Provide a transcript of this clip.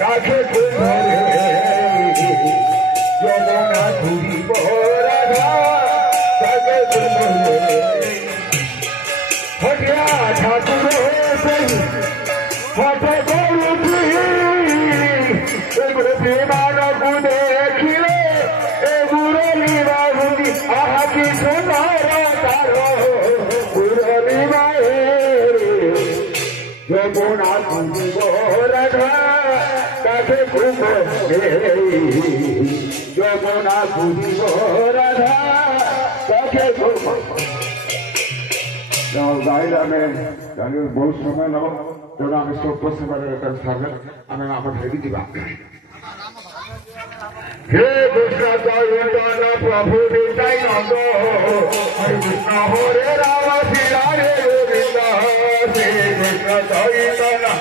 কাছে কুমরে যমুনা ঘুরিব রাধা কাছে কুমরে হটিয়া ঠাকুর হঠ করুছি এগুলো প্রেমানকু দেখিলে এগুলি বাবুজি আহা কি সুন্দর তার মুরলি মায়ে যমুনা ঘুরিব রাধা কাছে কুমরে যমুনা ঘুরিব রাধা কাছে কুমরে गाइला में बहुत समय लो जब आम सब समय भेटी दिवा हे कृष्ण चैतन प्रभु नित्यानंद हरे कृष्ण हरे राम श्री राधे गोविंद श्री कृष्ण चैतन्य